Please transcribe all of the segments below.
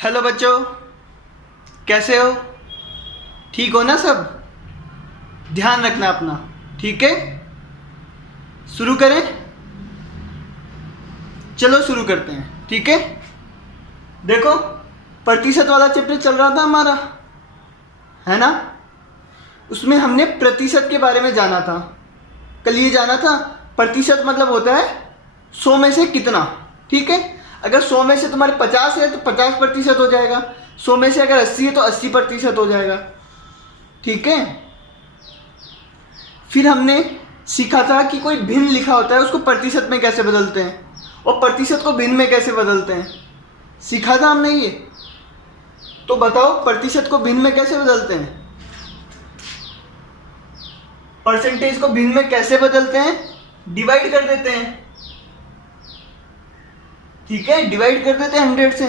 Hello बच्चों, कैसे हो? ठीक हो ना सब? ध्यान रखना अपना, ठीक है? शुरू करें? चलो शुरू करते हैं, ठीक है? देखो, प्रतिशत वाला चैप्टर चल रहा था हमारा, है ना? उसमें हमने प्रतिशत के बारे में जाना था। कल ये जाना था प्रतिशत मतलब होता है 100 में से कितना, ठीक है? अगर 100 में से तुम्हारे 50 है तो 50% हो जाएगा। 100 में से अगर 80 है तो 80% हो जाएगा, ठीक है? फिर हमने सीखा था कि कोई भिन्न लिखा होता है उसको प्रतिशत में कैसे बदलते हैं और प्रतिशत को भिन्न में कैसे बदलते हैं, सीखा था हमने ये। तो बताओ प्रतिशत को भिन्न में कैसे बदलते हैं? परसेंटेज को भिन्न में कैसे बदलते हैं? डिवाइड कर देते हैं, ठीक है? डिवाइड कर देते हैं 100 से।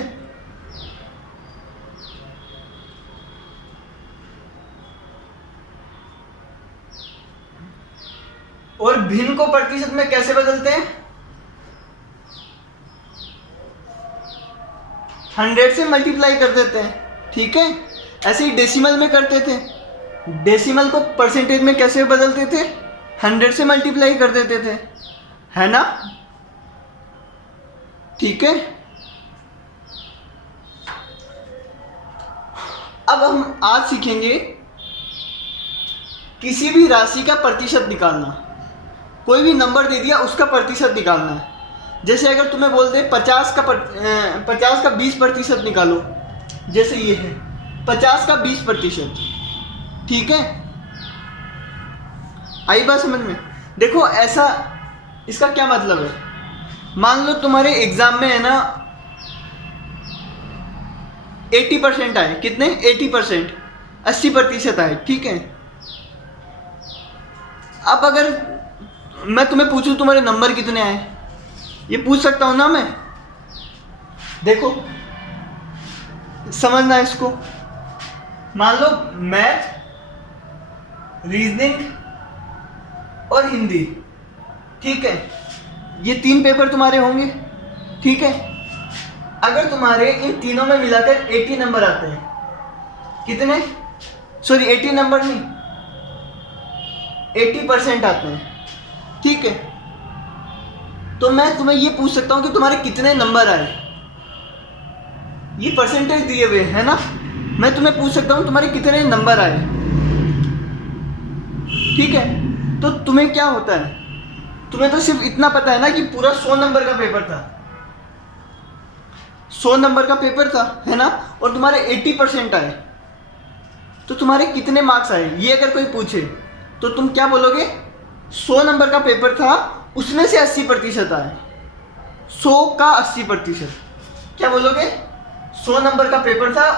और भिन्न को प्रतिशत में कैसे बदलते हैं? 100 से मल्टीप्लाई कर देते हैं, ठीक है? ऐसे ही डेसिमल में करते थे। डेसिमल को परसेंटेज में कैसे बदलते थे? 100 से मल्टीप्लाई कर देते थे, है ना? ठीक है। अब हम आज सीखेंगे किसी भी राशि का प्रतिशत निकालना। कोई भी नंबर दे दिया उसका प्रतिशत निकालना है। जैसे अगर तुम्हें बोल दे 50 का 20% निकालो, जैसे ये है 50 का 20%, ठीक है? आई बात समझ में? देखो ऐसा, इसका क्या मतलब है? मान लो तुम्हारे एग्जाम में है ना 80% आए। कितने? 80%, 80% आए, ठीक है? अब अगर मैं तुम्हें पूछूं तुम्हारे नंबर कितने आए, ये पूछ सकता हूं ना मैं? देखो समझना इसको। मान लो मैथ, रीजनिंग और हिंदी, ठीक है? ये 3 पेपर तुम्हारे होंगे, ठीक है? अगर तुम्हारे इन तीनों में मिलाकर 80 नंबर आते हैं, कितने? सॉरी 80 नंबर नहीं, 80% आते हैं, ठीक है? तो मैं तुम्हें ये पूछ सकता हूं कि तुम्हारे कितने नंबर आए। ये परसेंटेज दिए हुए है ना? मैं तुम्हें पूछ सकता हूं तुम्हारे कितने नंबर आए, ठीक है? तो तुम्हें क्या होता है, तुम्हें तो सिर्फ इतना पता है ना कि पूरा 100 नंबर का पेपर था, 100 नंबर का पेपर था, है ना? और तुम्हारे 80% आए, तो तुम्हारे कितने मार्क्स आए ये अगर कोई पूछे तो तुम क्या बोलोगे? 100 नंबर का पेपर था, उसमें से 80% आए। 100 का 80%, क्या बोलोगे? 100 नंबर का पेपर था,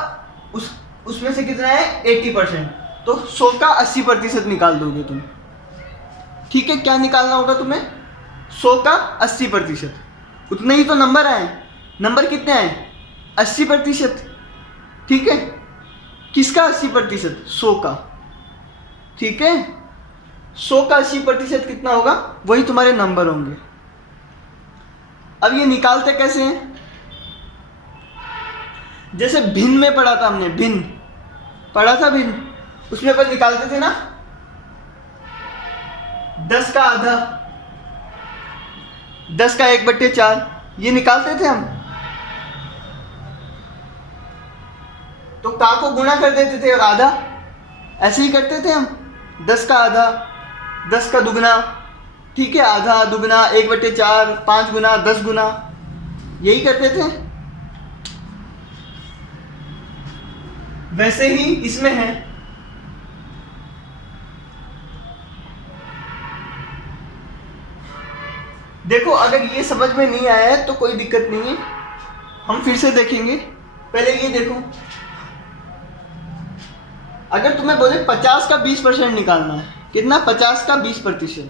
उसमें से कितना है? 80%। तो 100 का 80% निकाल दोगे तुम, ठीक है? क्या निकालना होगा तुम्हें? 100 का 80%। उतने ही तो नंबर आए। नंबर कितने आए? 80%, ठीक है? किसका 80%? 100 का, ठीक है? 100 का 80% कितना होगा? वही तुम्हारे नंबर होंगे। अब ये निकालते कैसे हैं? जैसे भिन्न में पढ़ा था हमने, भिन्न पढ़ा था, भिन्न उसमें अपन निकालते थे ना 10 का आधा, 10 का 1/4, ये निकालते थे हम। तो का को गुणा कर देते थे और आधा, ऐसे ही करते थे हम। 10 का आधा, 10 का दुगना, ठीक है? आधा, दुगना, 1/4, 5 गुना, 10 गुना, यही करते थे। वैसे ही इसमें है। देखो अगर ये समझ में नहीं आया है तो कोई दिक्कत नहीं है, हम फिर से देखेंगे। पहले ये देखो, अगर तुम्हें बोले 50 का 20% निकालना है, कितना? 50 का 20%,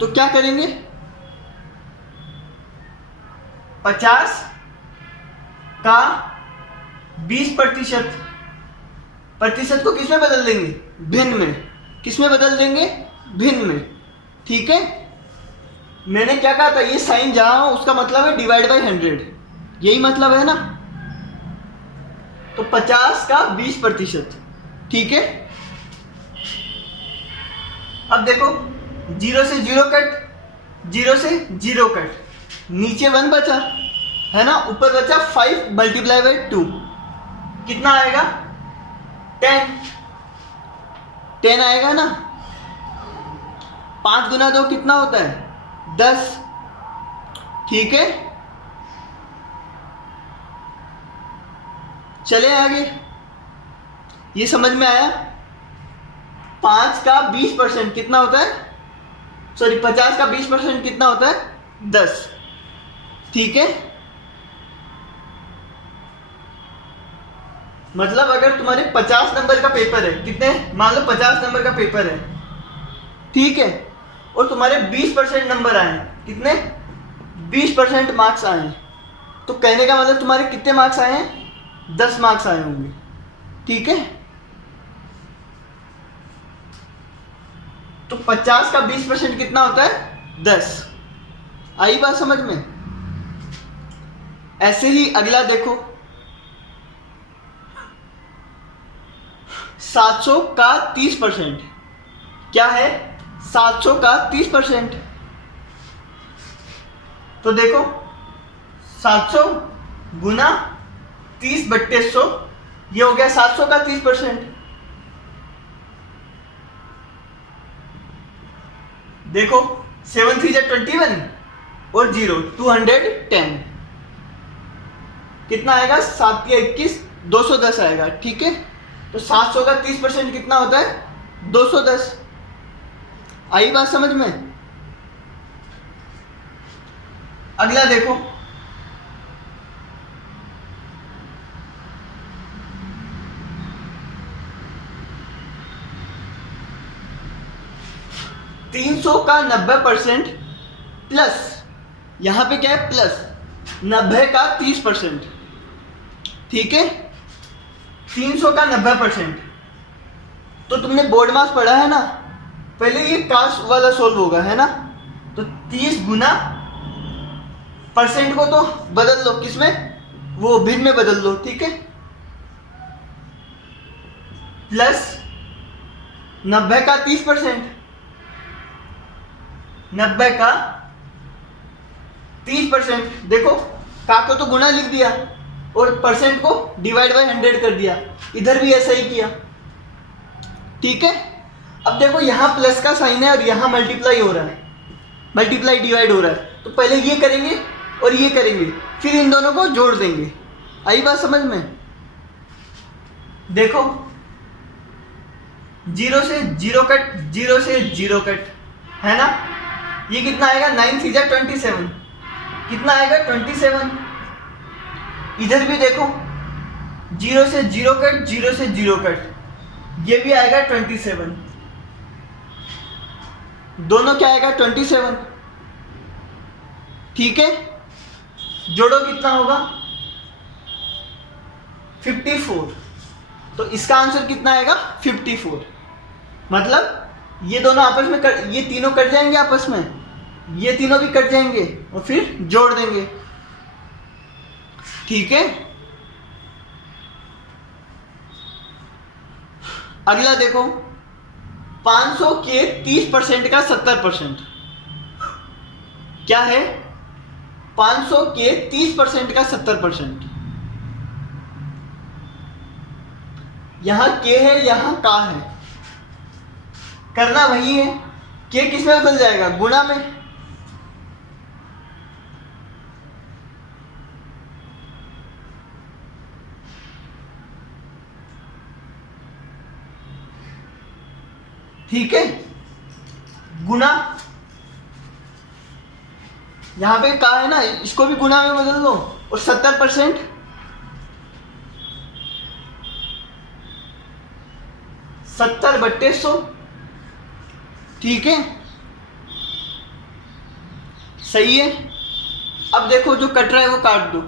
तो क्या करेंगे? 50 का 20%, प्रतिशत को किस में बदल देंगे? भिन्न में। किस में बदल देंगे? भिन्न में, ठीक है? मैंने क्या कहा था? ये साइन जहां हो उसका मतलब है डिवाइड बाय 100, यही मतलब है ना? तो 50 का 20%, ठीक है। अब देखो 0 से 0 कट, 0 से 0 कट, नीचे 1 बचा है ना, ऊपर बचा 5 मल्टीप्लाई बाई 2, कितना आएगा 10 आएगा ना। 5 गुना 2 कितना होता है 10, ठीक है। चले आगे, ये समझ में आया। 5 का 20% कितना होता है, सॉरी 50 का 20% कितना होता है 10, ठीक है। मतलब अगर तुम्हारे 50 नंबर का पेपर है, कितने, मान लो 50 नंबर का पेपर है, ठीक है, और तुम्हारे 20% नंबर आए, कितने 20% मार्क्स आए हैं, तो कहने का मतलब तुम्हारे कितने मार्क्स आए हैं 10 मार्क्स आए होंगे, ठीक है। तो 50 का 20% कितना होता है 10। आई बात समझ में। ऐसे ही अगला देखो, 700 का 30%, क्या है 700 का 30%, तो देखो 700 गुना 30/100, ये हो गया 700 का 30%। देखो 7 3 21 और 0 210, कितना आएगा 7 या 21 210 आएगा, ठीक है। तो 700 का 30% कितना होता है 210। आई बात समझ में। अगला देखो, $300 का 90% प्लस, यहां पे क्या है प्लस 90 का 30%, ठीक है। 300 का 90%, तो तुमने बोर्ड मास पढ़ा है ना, पहले ये कास्ट वाला सोल्व होगा है ना, तो 30 गुना परसेंट को तो बदल लो, किसमें वो भिन्न में बदल लो, ठीक है, प्लस 90 का 30%, 90 का 30%, देखो का को तो गुना लिख दिया और परसेंट को डिवाइड बाय 100 कर दिया, इधर भी ऐसा ही किया, ठीक है। अब देखो यहाँ प्लस का साइन है और यहाँ मल्टीप्लाई हो रहा है, मल्टीप्लाई डिवाइड हो रहा है, तो पहले ये करेंगे और ये करेंगे, फिर इन दोनों को जोड़ देंगे। आई बात समझ में। देखो 0 से 0 कट, 0 से 0 कट है ना, ये कितना आएगा 9 3 27, कितना आएगा 27। इधर भी देखो 0 से 0 कट, 0 से 0 कट, ये भी आएगा 27, दोनों क्या आएगा 27, ठीक है। जोड़ो कितना होगा 54, तो इसका आंसर कितना आएगा 54। मतलब ये दोनों आपस में ये तीनों कट जाएंगे आपस में, ये तीनों भी कट जाएंगे और फिर जोड़ देंगे, ठीक है। अगला देखो 500 के 30% का 70%, क्या है 500 के 30% का 70%, यहां के है यहां का है, करना वही है, के किस में बदल जाएगा गुणा में, ठीक है, गुना, यहां पे का है ना, इसको भी गुना में बदल दो, और 70% 70/100, ठीक है, सही है। अब देखो जो कट रहा है वो काट दो,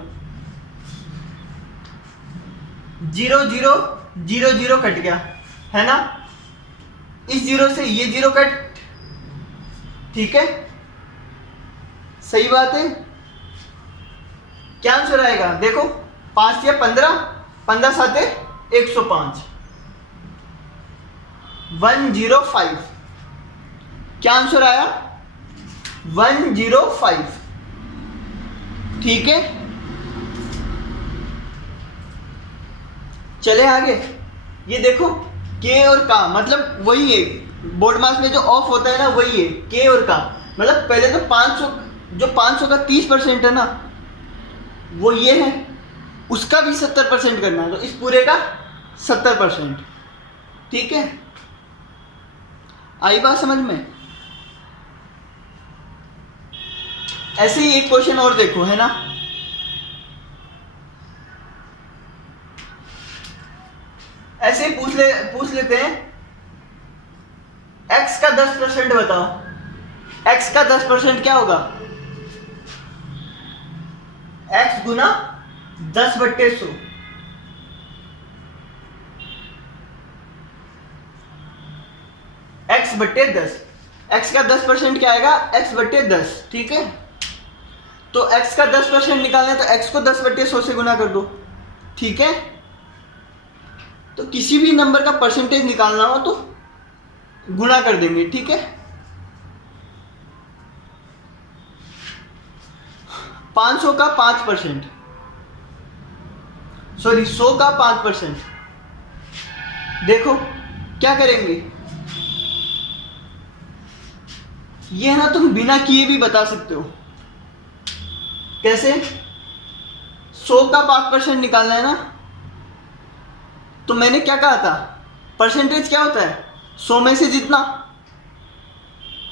0 0 0 0 कट गया है ना, इस 0 से ये 0 कट, ठीक है, सही बात है। क्या आंसर आएगा देखो 5 या 15, 15 साते 105, 105। क्या आंसर आया? 105। ठीक है, चले आगे। ये देखो के और का मतलब वही है, बोर्ड मास में जो ऑफ होता है ना वही है के और का। मतलब पहले तो 500, जो 500 का 30% है ना वो ये है, उसका भी 70% करना है, तो इस पूरे का 70%। ठीक है, आई बात समझ में? ऐसे ही एक क्वेश्चन और देखो, है ना। ऐसे ही पूछ लेते हैं, x का 10% बताओ। x का 10% क्या होगा? x गुना 10/100। x/10। x का 10% क्या आएगा? x/10। ठीक है, तो x का 10% निकालना है तो x को 10/100 से गुना कर दो। ठीक है, तो किसी भी नंबर का परसेंटेज निकालना हो तो गुना कर देंगे। ठीक है, 500 का 5%, सॉरी 100 का 5%। देखो क्या करेंगे, ये ना तुम बिना किए भी बता सकते हो। कैसे? 100 का 5% निकालना है ना, तो मैंने क्या कहा था, परसेंटेज क्या होता है? 100 में से जितना।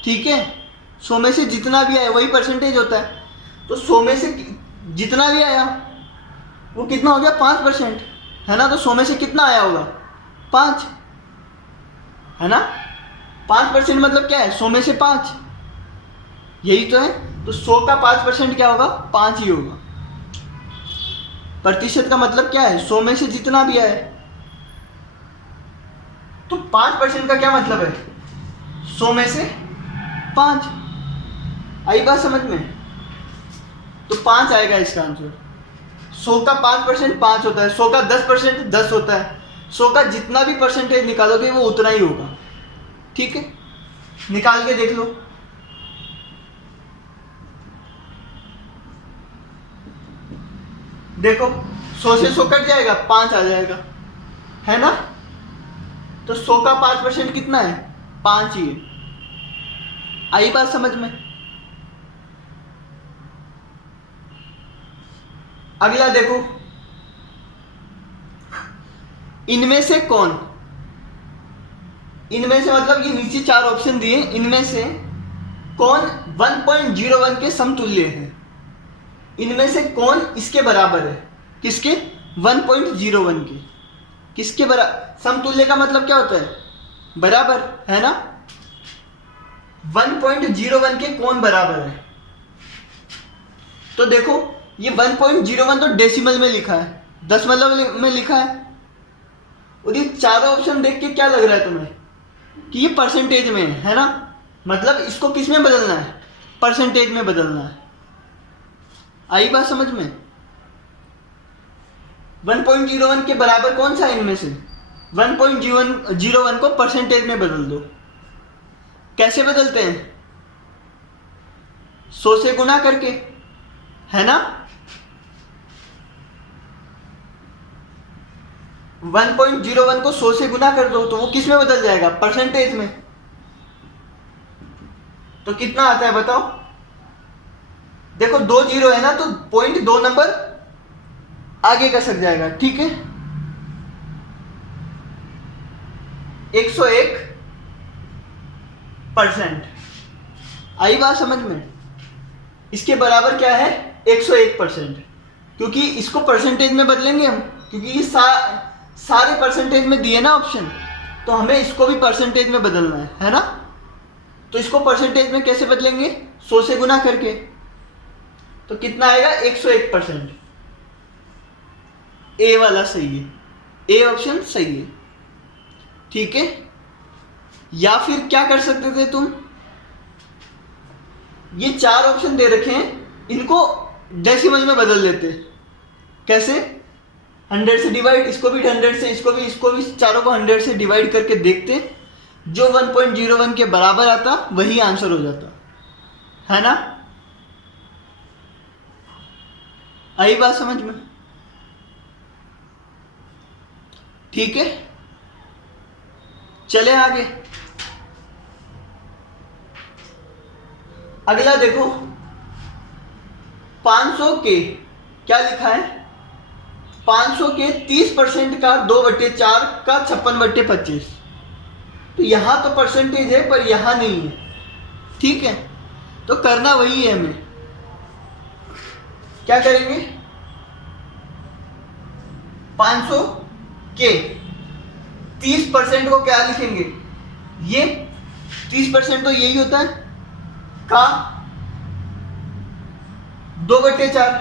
ठीक है, 100 में से जितना भी आया वही परसेंटेज होता है। तो 100 में से जितना भी आया वो कितना हो गया? 5%, है ना। तो 100 में से कितना आया होगा? 5, है ना। 5% मतलब क्या है? 100 में से 5, यही तो है। तो 100 का 5% क्या होगा? 5 ही होगा। प्रतिशत का मतलब क्या है? 100 में से जितना भी आए। तो 5% का क्या मतलब है? 100 में से 5। आई बात समझ में? तो 5 आएगा इसका आंसर। 100 का 5% 5 होता है, 100 का 10% 10 होता है। 100 का जितना भी परसेंटेज निकालोगे वो उतना ही होगा। ठीक है, निकाल के देख लो। देखो 100 से 100 कट जाएगा, 5 आ जाएगा, है ना। तो 100 का 5% कितना है? 5 ही है। आई बात समझ में? अगला देखो, इनमें से कौन, इनमें से मतलब ये नीचे 4 ऑप्शन दिए, इनमें से कौन 1.01 के समतुल्य है? इनमें से कौन इसके बराबर है? किसके? 1.01 के। किसके बराबर? समतुल्य का मतलब क्या होता है? बराबर, है ना। 1.01 के कौन बराबर है? तो देखो ये 1.01 तो डेसिमल में लिखा है, दशमलव में लिखा है। और ये चारों ऑप्शन देख के क्या लग रहा है तुम्हें कि ये परसेंटेज में है ना। मतलब इसको किस में बदलना है? परसेंटेज में बदलना है। आई बात समझ में? 1.01 के बराबर कौन सा है इनमें से? 1.01 को परसेंटेज में बदल दो। कैसे बदलते हैं? 100 से गुना करके, है ना। 1.01 को 100 से गुना कर दो तो वो किस में बदल जाएगा? परसेंटेज में। तो कितना आता है बताओ? देखो 2 जीरो है ना, तो 0.2 नंबर आगे का सर जाएगा। ठीक है, 101%। आई बात समझ में? इसके बराबर क्या है? 101%। क्योंकि इसको परसेंटेज में बदलेंगे हम, क्योंकि ये सारे परसेंटेज में दिए ना ऑप्शन, तो हमें इसको भी परसेंटेज में बदलना है ना। तो इसको परसेंटेज में कैसे बदलेंगे? 100 से गुना करके। तो कितना आएगा? 101%। ए वाला सही है, ए ऑप्शन सही है। ठीक है, या फिर क्या कर सकते थे तुम, ये 4 ऑप्शन दे रखे हैं, इनको डेसिमल में बदल देते। कैसे? 100 से डिवाइड, इसको भी 100 से, इसको भी चारों को 100 से डिवाइड करके देखते, जो 1.01 के बराबर आता वही आंसर हो जाता, है ना। आई बात समझ में? ठीक है, चले आगे। अगला देखो, 500 के क्या लिखा है, 500 के 30% का 2/4 का 56/25। तो यहां तो परसेंटेज है पर यहां नहीं है, ठीक है। तो करना वही है हमें, क्या करेंगे, 500 के 30% को क्या लिखेंगे, ये 30% तो यही होता है का 2/4,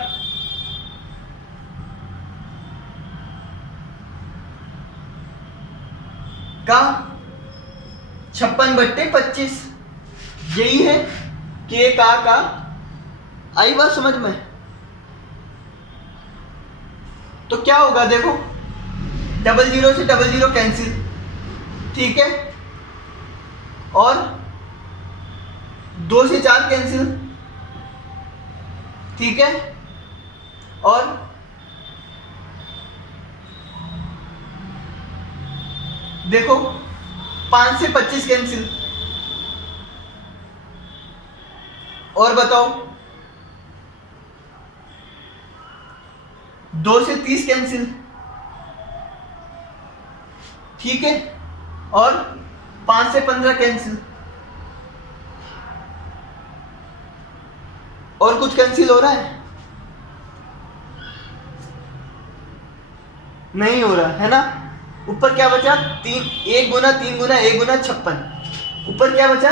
का 56/25, यही है के का। आई बात समझ में? तो क्या होगा देखो, 00 से 00 कैंसिल, ठीक है, और 2 से 4 कैंसिल, ठीक है, और 5 से 25 कैंसिल, और बताओ 2 से 30 कैंसिल, ठीक है, और 5 से 15 कैंसिल, और कुछ कैंसिल हो रहा है, नहीं हो रहा है ना। ऊपर क्या बचा, 1 गुना 3 गुना 1 गुना 56, ऊपर क्या बचा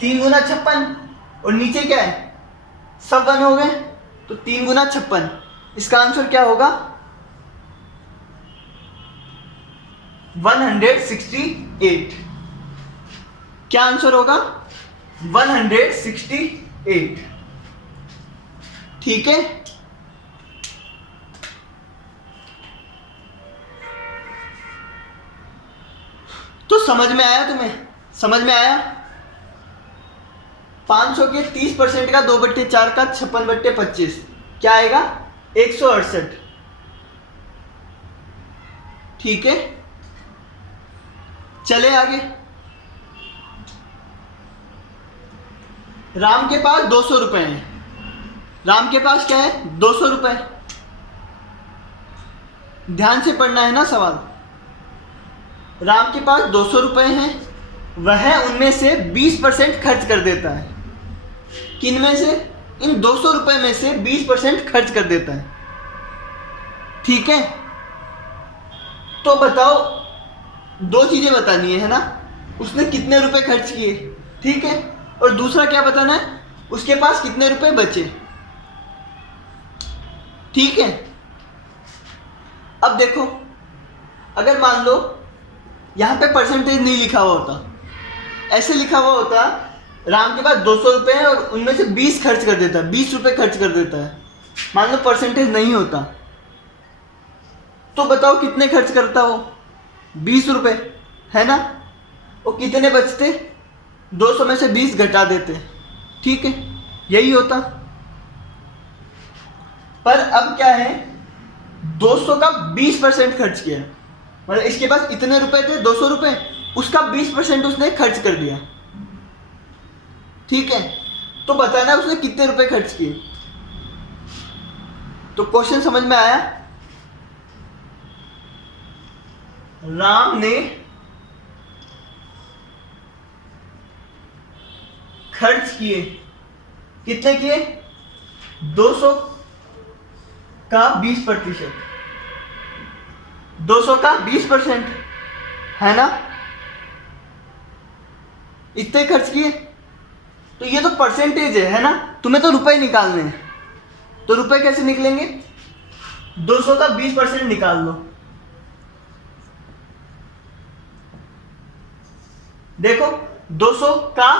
3 गुना 56, और नीचे क्या है, सब 1 हो गए, तो 3 गुना 56, इसका आंसर क्या होगा 168। क्या आंसर होगा 168, ठीक है। तो समझ में आया तुम्हें, समझ में आया। 500 के 30% का 2/4 का 56/25 क्या आएगा 168, ठीक है। चले आगे, राम के पास 200 रुपए हैं, राम के पास क्या है 200 रुपए, ध्यान से पढ़ना है ना सवाल। राम के पास 200 रुपए हैं, वह उनमें से 20% खर्च कर देता है। किन में से, इन 200 रुपए में से 20% खर्च कर देता है, ठीक है। तो बताओ, दो चीजें बतानी है ना, उसने कितने रुपए खर्च किए, ठीक है, और दूसरा क्या बताना है, उसके पास कितने रुपए बचे, ठीक है। अब देखो, अगर मान लो यहां पे परसेंटेज नहीं लिखा हुआ होता, ऐसे लिखा हुआ होता राम के पास 200 रुपए है और उनमें से 20 खर्च कर देता है, 20 रुपए खर्च कर देता है, मान लो परसेंटेज नहीं होता, तो बताओ कितने खर्च करता वो, 20 रुपए, है ना। वो कितने बचते, 200 में से 20 घटा देते, ठीक है, यही होता। पर अब क्या है, 200 का 20% खर्च किया, मतलब इसके पास इतने रुपए थे 200 रुपए, उसका 20% उसने खर्च कर दिया, ठीक है। तो बताना उसने कितने रुपए खर्च किए। तो क्वेश्चन समझ में आया, राम ने खर्च किए, कितने किए, 200 का 20%, 200 का 20%, है ना, इतने खर्च किए। तो ये तो परसेंटेज है ना, तुम्हें तो रुपए निकालने हैं, तो रुपए कैसे निकलेंगे, 200 का 20% निकाल लो। देखो 200 का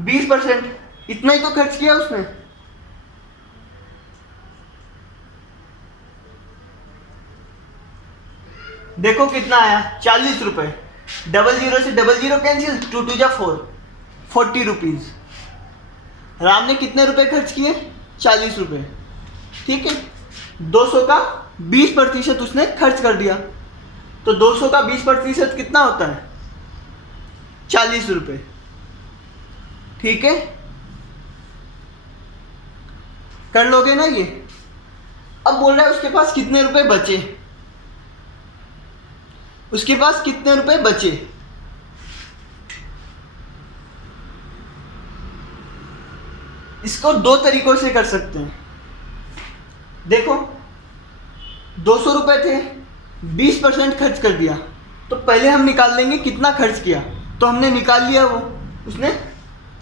20%, इतना ही तो खर्च किया उसने, देखो कितना आया, 40 रुपये। डबल जीरो से double zero cancel, 2×2 = 4, 40 rupees. Ram ने कितने रुपए खर्च किए? 40 रुपये। ठीक है, 200 का 20% उसने खर्च कर दिया। तो 200 का 20% कितना होता है? 40 रुपये। ठीक है, कर लोगे ना ये। अब बोल रहा है उसके पास कितने रुपए बचे, उसके पास कितने रुपए बचे। इसको दो तरीकों से कर सकते हैं। देखो, 200 रुपए थे, 20% खर्च कर दिया, तो पहले हम निकाल लेंगे कितना खर्च किया। तो हमने निकाल लिया, वो उसने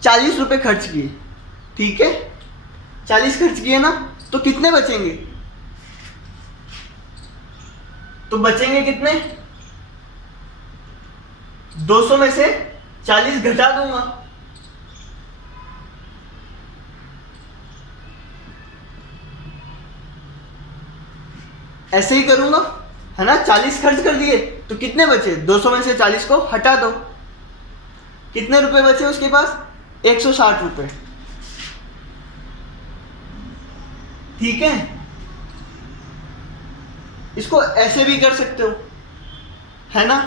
40 रुपये खर्च किए। ठीक है, 40 खर्च किए ना, तो कितने बचेंगे? तो बचेंगे कितने? 200 में से 40 घटा दूंगा। ऐसे ही करूंगा, है ना। 40 खर्च कर दिए तो कितने बचे? 200 में से 40 को हटा दो। कितने रुपए बचे उसके पास? 160 रुपये। ठीक है, इसको ऐसे भी कर सकते हो, है ना।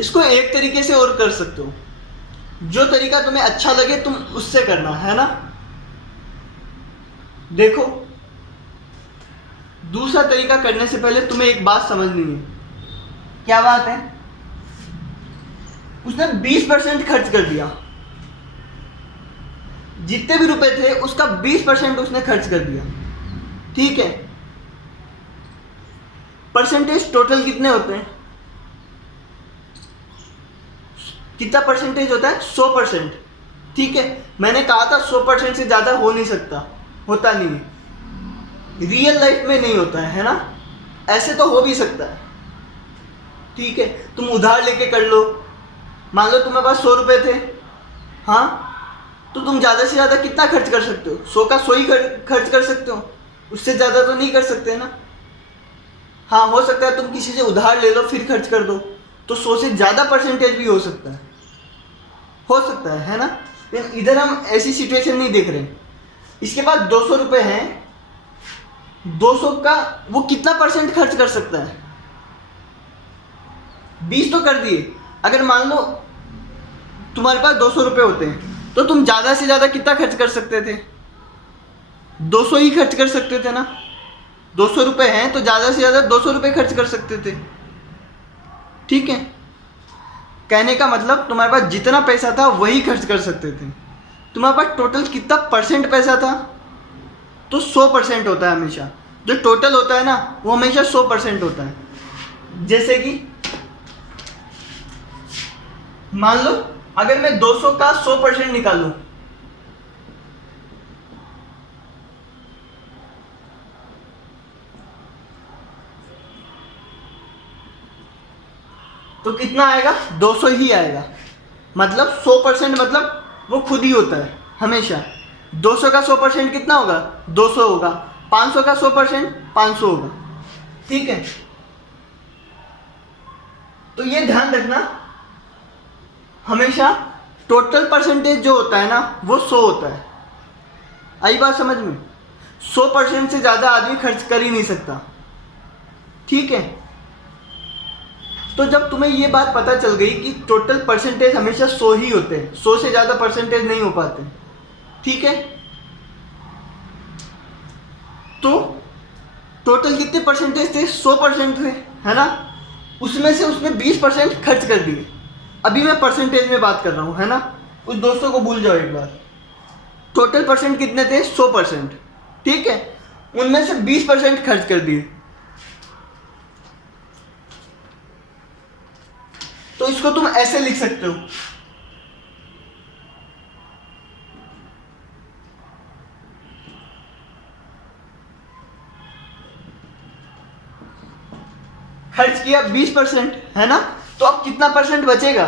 इसको एक तरीके से और कर सकते हो, जो तरीका तुम्हें अच्छा लगे तुम उससे करना, है ना। देखो, दूसरा तरीका करने से पहले तुम्हें एक बात समझनी है। क्या बात है? उसने 20% खर्च कर दिया, जितने भी रुपए थे उसका 20% उसने खर्च कर दिया। ठीक है, परसेंटेज टोटल कितने होते हैं? कितना परसेंटेज होता है? 100%। ठीक है, मैंने कहा था 100% से ज्यादा हो नहीं सकता, होता नहीं है, रियल लाइफ में नहीं होता है ना। ऐसे तो हो भी सकता है। ठीक है, तुम उधार लेके कर लो। मान लो तुम्हारे पास 100 रुपए थे, हाँ, तो तुम ज्यादा से ज्यादा कितना खर्च कर सकते हो? 100 का 100 ही खर्च कर सकते हो, उससे ज्यादा तो नहीं कर सकते ना। हाँ, हो सकता है तुम किसी से उधार ले लो फिर खर्च कर दो, तो 100 से ज्यादा परसेंटेज भी हो सकता है ना। लेकिन इधर हम ऐसी सिचुएशन नहीं देख रहे। इसके पास 200 रुपए हैं, 200 का वो कितना परसेंट खर्च कर सकता है? 20 तो कर दिए। अगर मान लो तुम्हारे पास 200 रुपए होते हैं, तो तुम ज्यादा से ज्यादा कितना खर्च कर सकते थे? 200 ही खर्च कर सकते थे ना। 200 रुपए हैं तो ज्यादा से ज्यादा 200 रुपए खर्च कर सकते थे। ठीक है, कहने का मतलब तुम्हारे पास जितना पैसा था वही खर्च कर सकते थे। तुम्हारे पास टोटल कितना परसेंट पैसा था? तो 100% होता है हमेशा। जो टोटल होता है ना, वो हमेशा 100% होता है। जैसे कि मान लो अगर मैं 200 का 100% निकालूं, तो कितना आएगा? 200 ही आएगा। मतलब 100% मतलब वो खुद ही होता है हमेशा। 200 का 100% कितना होगा? 200 होगा। 500 का 100% 500 होगा। ठीक है, तो ये ध्यान रखना, हमेशा टोटल परसेंटेज जो होता है ना, वो 100 होता है। आई बात समझ में? 100% से ज्यादा आदमी खर्च कर ही नहीं सकता। ठीक है, तो जब तुम्हें ये बात पता चल गई कि टोटल परसेंटेज हमेशा 100 ही होते हैं, 100 से ज्यादा परसेंटेज नहीं हो पाते। ठीक है, तो टोटल कितने परसेंटेज थे? 100% थे, है ना। उसमें से उसने 20% खर्च कर दिए। अभी मैं परसेंटेज में बात कर रहा हूं, है ना। उस दोस्तों को भूल जाओ एक बार। टोटल परसेंट कितने थे? 100%। ठीक है, उनमें से 20% खर्च कर दिए। तो इसको तुम ऐसे लिख सकते हो, खर्च किया 20%, है ना। तो अब कितना परसेंट बचेगा?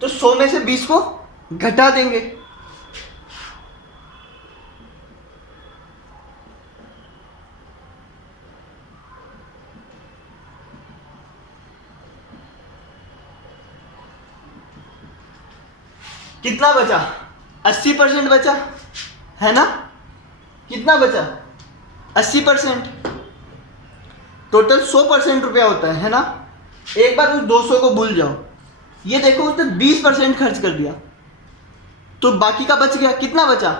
तो 100 में से 20 को घटा देंगे। कितना बचा? 80% बचा, है ना? कितना बचा? 80%। टोटल 100% रुपया होता है ना? एक बार उस 200 को भूल जाओ। ये देखो उसने 20% खर्च कर दिया, तो बाकी का बच गया। कितना बचा?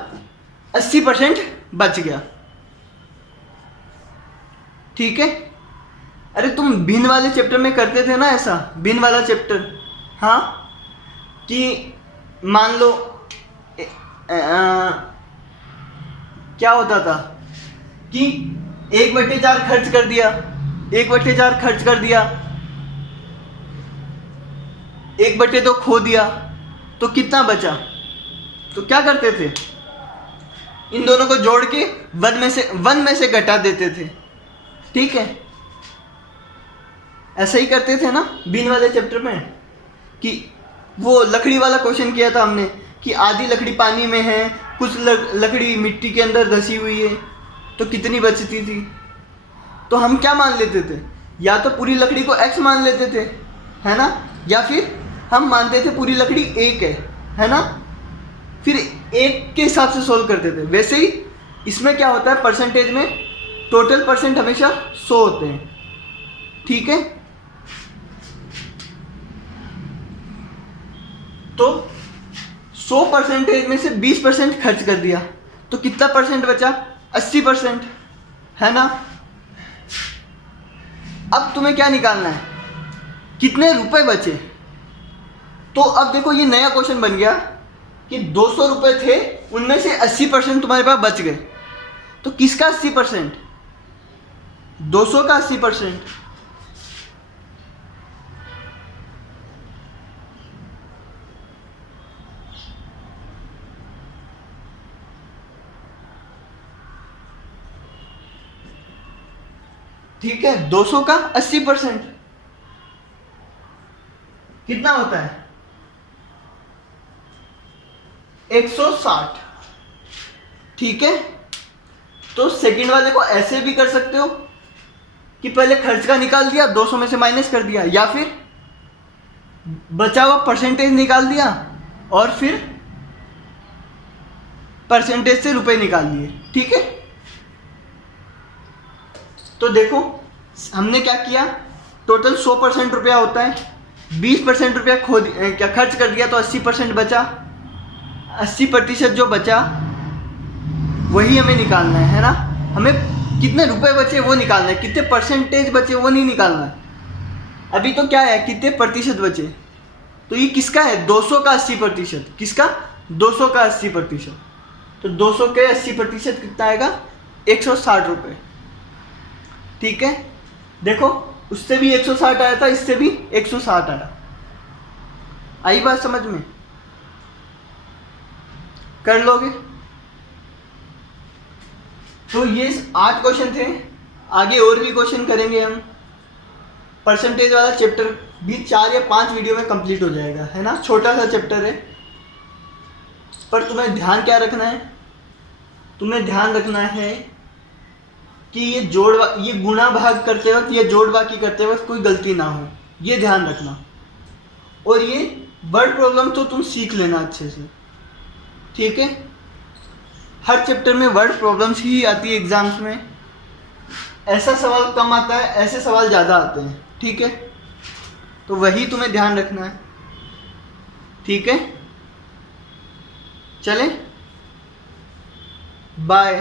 80% बच गया। ठीक है। अरे तुम भिन्न वाले चैप्टर में करते थे ना ऐसा, भिन्न वाला चैप्टर। हाँ, कि मान लो क्या होता था कि 1/4 खर्च कर दिया, 1/4 खर्च कर दिया, 1/2 खो दिया, तो कितना बचा? तो क्या करते थे? इन दोनों को जोड़ के 1 में से घटा देते थे। ठीक है, ऐसा ही करते थे ना बीन वाले चैप्टर में, कि वो लकड़ी वाला क्वेश्चन किया था हमने कि आधी लकड़ी पानी में है, कुछ लकड़ी मिट्टी के अंदर धसी हुई है, तो कितनी बचती थी? तो हम क्या मान लेते थे? या तो पूरी लकड़ी को x मान लेते थे, है ना, या फिर हम मानते थे पूरी लकड़ी 1 है ना, फिर 1 के हिसाब से सोल्व करते थे। वैसे ही इसमें क्या होता है, परसेंटेज में टोटल परसेंट हमेशा 100 होते हैं। ठीक है, तो 100% में से 20% खर्च कर दिया, तो कितना परसेंट बचा? 80%, है ना। अब तुम्हें क्या निकालना है, कितने रुपए बचे? तो अब देखो ये नया क्वेश्चन बन गया कि 200 रुपए थे, उनमें से 80% तुम्हारे पास बच गए। तो किसका 80%? 200 का 80%। ठीक है, 200 का 80% कितना होता है? 160। ठीक है, तो सेकंड वाले को ऐसे भी कर सकते हो कि पहले खर्च का निकाल दिया, 200 में से माइनस कर दिया, या फिर बचा हुआ परसेंटेज निकाल दिया और फिर परसेंटेज से रुपए निकाल लिए। ठीक है, तो देखो हमने क्या किया, टोटल 100% रुपया होता है, 20% रुपया क्या खर्च कर दिया, तो 80% बचा। 80% जो बचा वही हमें निकालना है ना। हमें कितने रुपए बचे वो निकालना है, कितने परसेंटेज बचे वो नहीं निकालना है। अभी तो क्या है, कितने प्रतिशत बचे, तो ये किसका है? 200 का 80%। किसका? 200 का 80%। तो 200 के 80% कितना आएगा? 160 रुपये। ठीक है, देखो उससे भी 160 आया था, इससे भी 160 आया। आई बात समझ में? कर लोगे? तो ये 8 क्वेश्चन थे, आगे और भी क्वेश्चन करेंगे हम। परसेंटेज वाला चैप्टर भी 4 या 5 वीडियो में कंप्लीट हो जाएगा, है ना। छोटा सा चैप्टर है, पर तुम्हें ध्यान क्या रखना है? तुम्हें ध्यान रखना है कि ये गुणा भाग करते वक्त, ये जोड़ बाकी करते वक्त कोई गलती ना हो, ये ध्यान रखना। और ये वर्ड प्रॉब्लम तो तुम सीख लेना अच्छे से। ठीक है, हर चैप्टर में वर्ड प्रॉब्लम्स ही आती है एग्जाम्स में। ऐसा सवाल कम आता है, ऐसे सवाल ज़्यादा आते हैं। ठीक है, तो वही तुम्हें ध्यान रखना है। ठीक है, चलें, बाय।